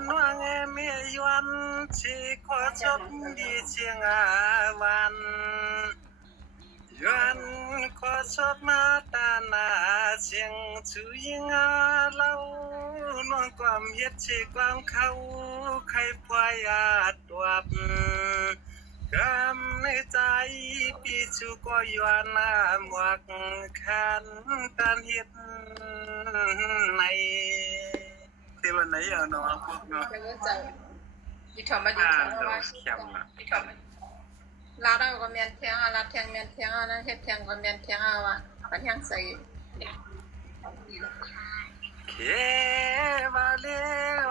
นวงเมียยวนชีขอชมดีเชียงวันยวนขอชอบมาตานาเชียงชูยิงเล่านวงความเฮ็ดชีความเขาใครพวายตัวกำในใจปีชูก็ยวนหมวกขันตันเฮ็ดในที่วันไหนเนาะพวกเนาะဒီထော်မဒီထော်မဒီထော်မလာတော့ကမြန်ထင်းလာထင်းမြန်ထင်းလာဟက်ထင်းကမြန်ထင်းဝါကထင်းဆိုင်เคบาเล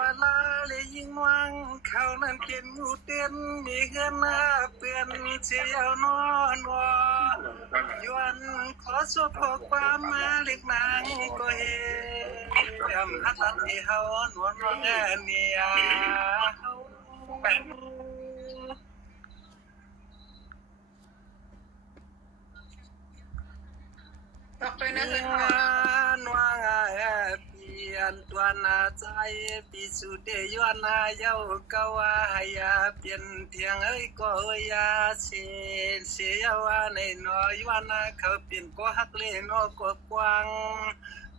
วาลาเลยิงวังเขานั้นเป็นหมูเต้นมีเงินเปลี่ยนเสียวนอนวอยวนขอสวบความมาเล็กนางก็เห็นฮัตตันที่เฮานวลว่าเนียเฮาแป้งตกไปนะเพื่อนนวงเปลี่ยนตัวนาใจปีสุดเดยวนนาเย้าก็ว่าหาเปลี่ยนเทียงก็ยาเสียว่าในน้อยวันนาเขาเปลี่ยนก็ฮักเล่นก็กว้าง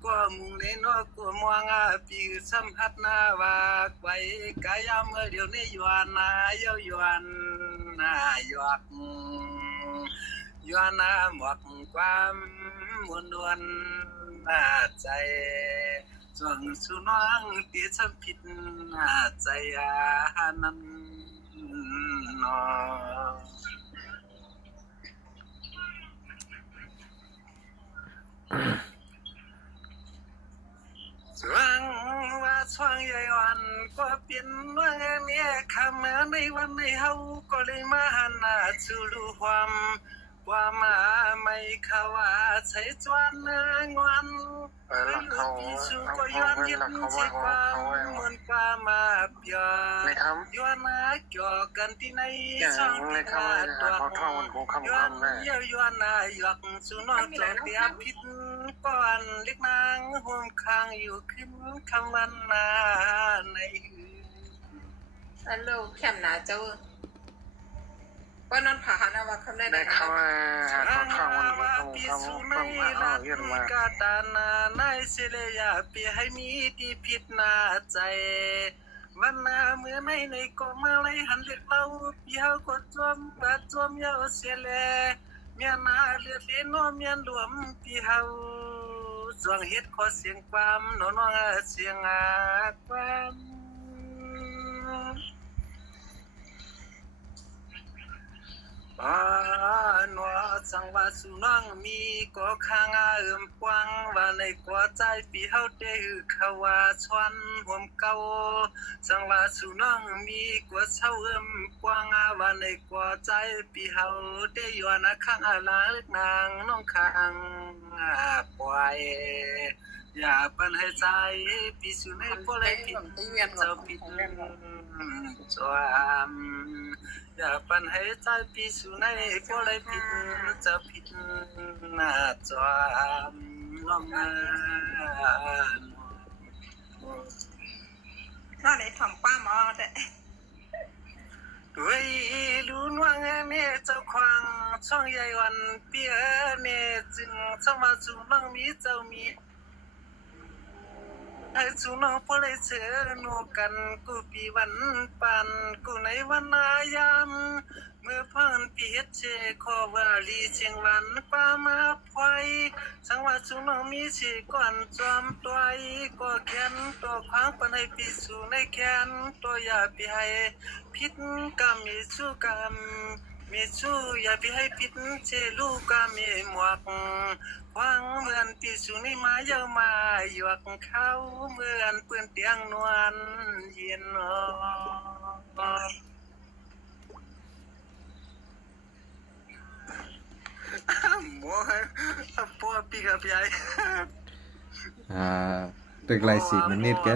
ก็มุงเล่นก็มวงปีสัมผัสนาว่าไว้กายามเดี๋ยวนี้ยวนนาเย้ายวนนาหยอกยวนนาหมวกความมวลนวลใจจวงสุน้องที่ฉันผิดใจนั้นนอสว่างว่าสว่างใหญ่วันก็เปลี่ยนว่าเนี้ยคำในวันในเฮาก็เลยมาหันหน้าสู่รู้ความว่ามาไม่เขาว่าใช้จวนงวนพี่ชูก็ย้อนยึดที่ความเหมือนความมาเปียย้อนมาเกี่ยวกันที่ในช่องที่ขาดตัวย้อนย้อนหยอกสุนอกจงเตียพิษก่อนเล็กนางห่วงคางอยู่ขึ้นคำวันนาในฮัลโหลแคมหนาเจ้าว่านอนผ่าหาว่าคำได้นะข้าวว่าปีสุในรักกาตานาในเสลยาปีให้มีที่ผิดนาใจวันนาเมื่อในก็มาไล่หันเล็กเล่าปีเฮาก็จวมบาดจวมยาวเสียแลเมียนาเลือดเลี้ยนเมียนรวมปีเฮาจวงเฮ็ดขอเสียงความน้องเสียงความนัวสังว่าสุนังมีก็ข้างกว้างว่าในกว่าใจปีเฮาได้เขาว่าชวนห่วมเก่าสังว่าสุนังมีกว่าเศร้ากว้างว่าในกว่าใจปีเฮาได้อยู่นะข้างลาเล็กนางน้องข้างปล่อยอย่าปันให้ใจปีสุในบ่เลยผิดเจ้าผิดจวมอย่าปันให้ใจปีสุในบ่เลยผิดเจ้าผิดจวมน้องน่าเลยทำป้ามาแต่ด้วยรู้ว่าเนี่ยเจ้าควางช่องใหญ่วันเปียเนี่ยจึงสมาสุนังมีเจ้ามีไอ้สุนังพอเลยเจอโนกันกูปีวันปันกูในวันนายามเมื่อพันปีเฮ็ดเจขอว่าลีเชียงวันป้ามาพอยสังว่าสุนังมีสิก่อนจอมตัวก็แขนตัวขวางปานให้ปีสู่ในแขนตัวอย่าไปให้พิษกรรมมีสู้กรรมมีสู้อย่าไปให้พิษเจลูกกรรมมีหมวกควางเหมือนปีสู่ในมาเยามาหยวกเขาเหมือนปืนเตียงนวลเย็นหมอปัวปีกับใหญ่ตึกไร10 minit ke